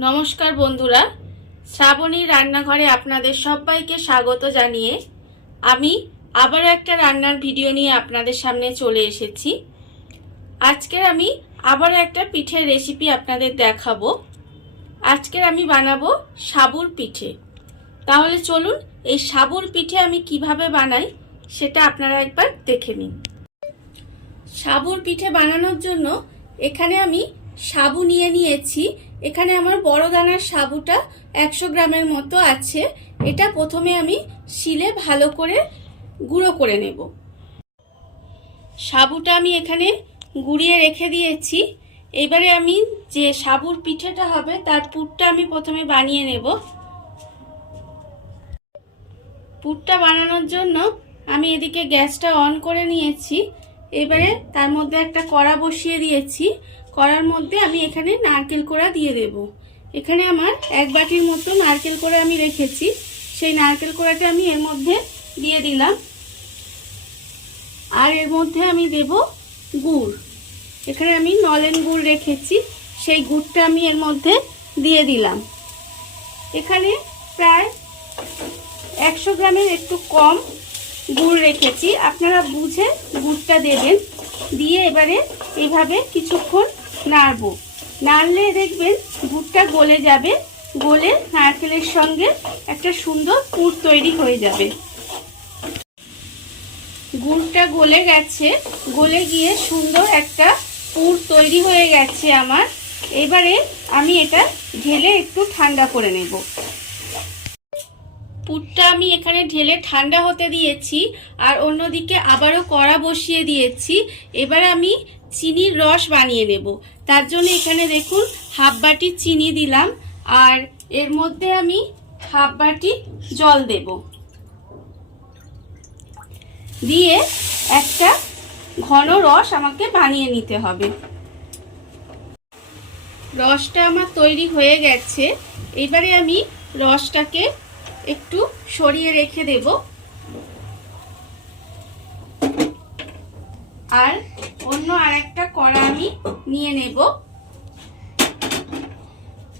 নমস্কার বন্ধুরা, শ্রাবণী রান্নাঘরে আপনাদের সবাইকে স্বাগত জানিয়ে আমি আবার একটা রান্নার ভিডিও নিয়ে আপনাদের সামনে চলে এসেছি। আজকের আমি আবার একটা পিঠের রেসিপি আপনাদের দেখাবো। আজকের আমি বানাবো সাবুর পিঠে। তাহলে চলুন, এই সাবুর পিঠে আমি কীভাবে বানাই সেটা আপনারা একবার দেখে নিন। সাবুর পিঠে বানানোর জন্য এখানে আমি সাবু নিয়ে নিয়েছি এখানে আমার বড় দানার সাবুটা একশো গ্রামের মতো আছে। এটা প্রথমে আমি শিলে ভালো করে গুঁড়ো করে নেব। সাবুটা আমি এখানে গুঁড়িয়ে রেখে দিয়েছি। এবারে আমি যে সাবুর পিঠেটা হবে, তার পুরটা আমি প্রথমে বানিয়ে নেব। পুরটা বানানোর জন্য আমি এদিকে গ্যাসটা অন করে নিয়েছি। এবারে তার মধ্যে একটা কড়া বসিয়ে দিয়েছি। কড়ার মধ্যে আমি এখানে নারকেল কোড়া দিয়ে দেব। এখানে আমার এক বাটির মতো নারকেল কোড়া আমি রেখেছি। সেই নারকেল কোড়াটা আমি এর মধ্যে দিয়ে দিলাম। আর এর মধ্যে আমি দেব গুড়। এখানে আমি নলেন গুড় রেখেছি। সেই গুড়টা আমি এর মধ্যে দিয়ে দিলাম। এখানে প্রায় একশো গ্রামের একটু কম গুড় রেখেছি। আপনারা বুঝে গুড়টা দেবেন। দিয়ে এবারে এভাবে কিছুক্ষণ নাড়বো। নাড়লে দেখবেন গুড়টা গলে যাবে, গলে নারকেলের সঙ্গে একটা সুন্দর পুর তৈরি হয়ে যাবে। গুড়টা গলে গেছে, গলে গিয়ে সুন্দর একটা পুর তৈরি হয়ে গেছে আমার। এবারে আমি এটা ঢেলে একটু ঠান্ডা করে নেব। পুরটা আমি এখানে ঢেলে ঠান্ডা হতে দিয়েছি, আর অন্যদিকে আবারও কড়া বসিয়ে দিয়েছি। এবার আমি চিনির রস বানিয়ে নেব। তার জন্য এখানে দেখুন হাফ বাটি চিনি দিলাম আর এর মধ্যে আমি হাফ বাটি জল দেব। দিয়ে একটা ঘন রস আমাকে বানিয়ে নিতে হবে। রসটা আমার তৈরি হয়ে গেছে। এবারে আমি রসটাকে একটু সরিয়ে রেখে দেব। আর অন্য আরেকটা কড়া আমি নিয়ে নেব।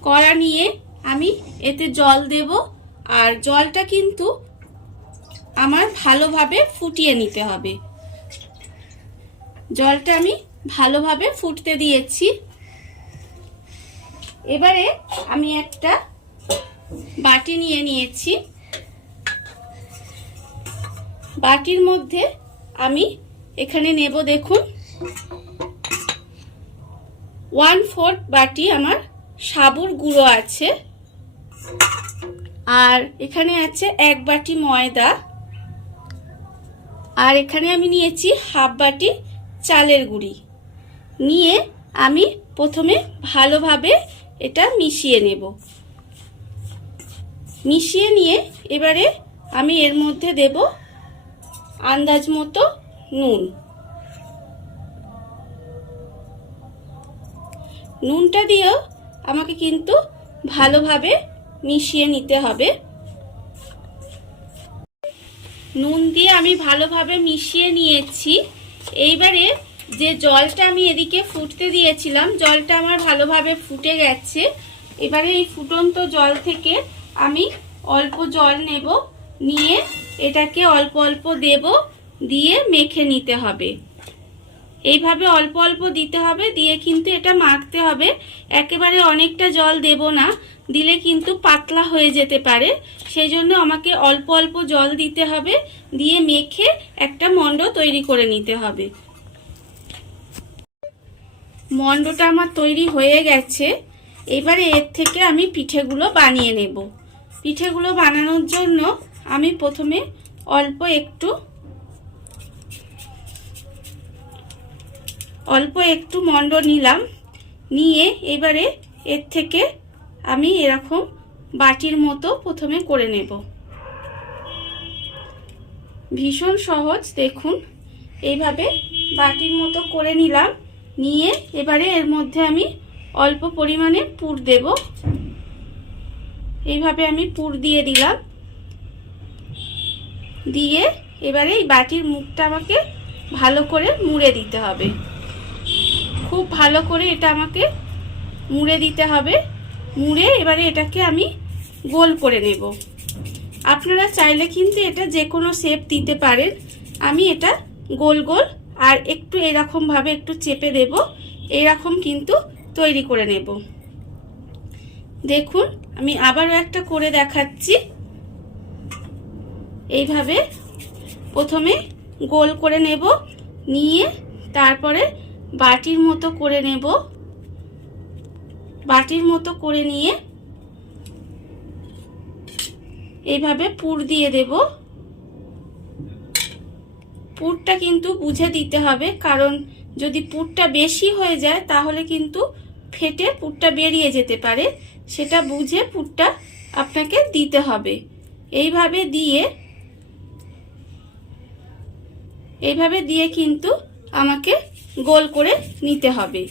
কড়া নিয়ে আমি এতে জল দেব আর জলটা কিন্তু আমার ভালোভাবে ফুটিয়ে নিতে হবে। জলটা আমি ভালোভাবে ফুটতে দিয়েছি। এবারে আমি একটা বাটি নিয়ে নিয়েছি। বাটির মধ্যে আমি এখানে নেব দেখুন। ওয়ান ফোর্থ বাটি আমার সাবুর গুঁড়ো আছে। আর এখানে আছে এক বাটি ময়দা। আর এখানে আমি নিয়েছি হাফ বাটি চালের গুঁড়ি। নিয়ে আমি প্রথমে ভালোভাবে এটা মিশিয়ে নেব। মিশিয়ে নিয়ে এবারে আমি এর মধ্যে দেব আন্দাজ মতো নুন। নুনটা দিয়েও আমাকে কিন্তু ভালোভাবে মিশিয়ে নিতে হবে। নুন দিয়ে আমি ভালোভাবে মিশিয়ে নিয়েছি। এইবারে যে জলটা আমি এদিকে ফুটতে দিয়েছিলাম, জলটা আমার ভালোভাবে ফুটে গেছে। এবারে এই ফুটন্ত জল থেকে আমি অল্প জল নেব, নিয়ে এটাকে অল্প অল্প দেব। দিয়ে মেখে নিতে হবে। এইভাবে অল্প অল্প দিতে হবে, দিয়ে কিন্তু এটা মাখতে হবে। একেবারে অনেকটা জল দেব না, দিলে কিন্তু পাতলা হয়ে যেতে পারে। সেই জন্য আমাকে অল্প অল্প জল দিতে হবে, দিয়ে মেখে একটা মণ্ড তৈরি করে নিতে হবে। মণ্ডটা আমার তৈরি হয়ে গেছে। এবারে এর থেকে আমি পিঠেগুলো বানিয়ে নেব। পিঠেগুলো বানানোর জন্য আমি প্রথমে অল্প একটু অল্প একটু মণ্ড নিলাম। নিয়ে এবারে এর থেকে আমি এরকম বাটির মতো প্রথমে করে নেব। ভীষণ সহজ, দেখুন। এইভাবে বাটির মতো করে নিলাম। নিয়ে এবারে এর মধ্যে আমি অল্প পরিমাণে পুর দেব। এইভাবে আমি পুর দিয়ে দিলাম। দিয়ে এবারে এই বাটির মুখটা আমাকে ভালো করে মুড়ে দিতে হবে। খুব ভালো করে এটা আমাকে মুড়ে দিতে হবে। মুড়ে এবারে এটাকে আমি গোল করে নেব। আপনারা চাইলে কিন্তু এটা যে কোনো শেপ দিতে পারেন। আমি এটা গোল গোল আর একটু এরকমভাবে একটু চেপে দেব। এরকম কিন্তু তৈরি করে নেব। দেখুন, আমি আবারও একটা করে দেখাচ্ছি। এইভাবে প্রথমে গোল করে নেব। নিয়ে তারপরে বাটির মতো করে নেব। বাটির মতো করে নিয়ে এইভাবে পুর দিয়ে দেব। পুরটা কিন্তু বুঝে দিতে হবে, কারণ যদি পুরটা বেশি হয়ে যায় তাহলে কিন্তু ফেটে পুরটা বেরিয়ে যেতে পারে। সেটা বুঝে পুরটা আপনাকে দিতে হবে। এইভাবে দিয়ে এইভাবে দিয়ে কিন্তু আমাকে গোল করে নিতে হবে।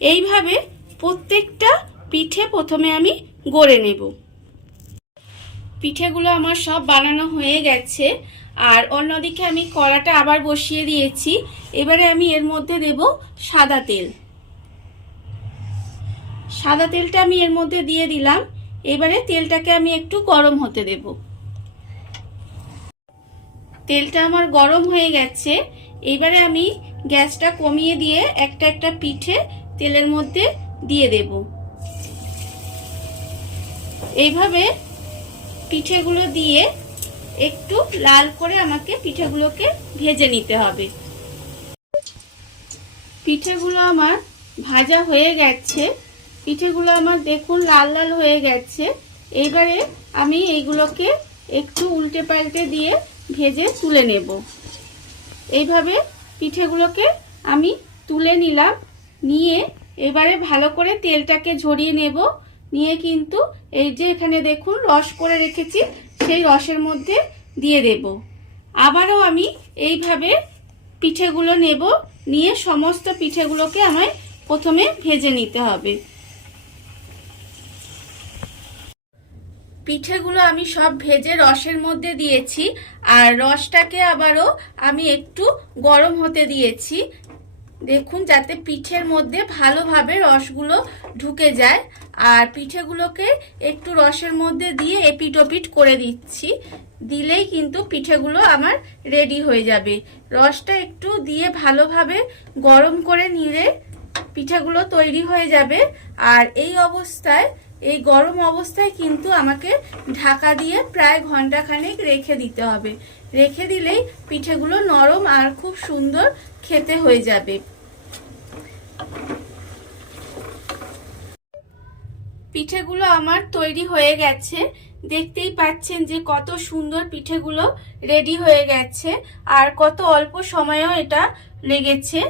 এইভাবে প্রত্যেকটা পিঠে প্রথমে আমি গড়ে নেব। পিঠেগুলো আমার সব বানানো হয়ে গেছে। আর অন্যদিকে আমি কড়াটা আবার বসিয়ে দিয়েছি। এবারে আমি এর মধ্যে দেব সাদা তেল। সাদা তেলটা আমি এর মধ্যে দিয়ে দিলাম। এবারে তেলটাকে আমি একটু গরম হতে দেব। তেলটা আমার গরম হয়ে গেছে। এবারে আমি গ্যাসটা কমিয়ে দিয়ে একটা একটা পিঠে তেলের মধ্যে দিয়ে দেব। এইভাবে পিঠেগুলো দিয়ে একটু লাল করে আমাকে পিঠেগুলোকে ভেজে নিতে হবে। পিঠেগুলো আমার ভাজা হয়ে গেছে। পিঠেগুলো আমার দেখুন লাল লাল হয়ে গেছে। এইবারে আমি এইগুলোকে একটু উল্টে পাল্টে দিয়ে ভেজে তুলে নেব। এইভাবে পিঠেগুলোকে আমি তুলে নিলাম। নিয়ে এবারে ভালো করে তেলটাকে ঝরিয়ে নেব। নিয়ে কিন্তু এই যে এখানে দেখুন রস করে রেখেছি, সেই রসের মধ্যে দিয়ে দেব। আবারও আমি এইভাবে পিঠেগুলো নেব। নিয়ে সমস্ত পিঠেগুলোকে আমায় প্রথমে ভেজে নিতে হবে। পিঠেগুলো আমি সব ভেজে রসের মধ্যে দিয়েছি, আর রসটাকে আবারও আমি একটু গরম হতে দিয়েছি। দেখুন যাতে পিঠের মধ্যে ভালোভাবে রসগুলো ঢুকে যায়। আর পিঠেগুলোকে একটু রসের মধ্যে দিয়ে এপিটোপিট করে দিচ্ছি। দিলেই কিন্তু পিঠেগুলো আমার রেডি হয়ে যাবে। রসটা একটু দিয়ে ভালোভাবে গরম করে নিলে পিঠেগুলো তৈরি হয়ে যাবে। আর এই অবস্থায় এই গরম অবস্থায় কিন্তু আমাকে ঢাকা দিয়ে প্রায় ঘন্টাখানেক রেখে দিতে হবে। রেখে দিলেই পিঠেগুলো নরম আর খুব সুন্দর খেতে হয়ে যাবে। পিঠেগুলো আমার তৈরি হয়ে গেছে। দেখতেই পাচ্ছেন যে কত সুন্দর পিঠেগুলো রেডি হয়ে গেছে আর কত অল্প সময়েও এটা লেগেছে।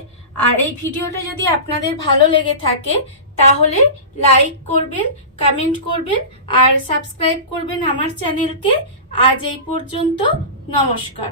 আর এই ভিডিওটা যদি আপনাদের ভালো লেগে থাকে তাহলে লাইক করবেন কমেন্ট করবেন আর সাবস্ক্রাইব করবেন আমার চ্যানেলকে আজ এই পর্যন্ত নমস্কার।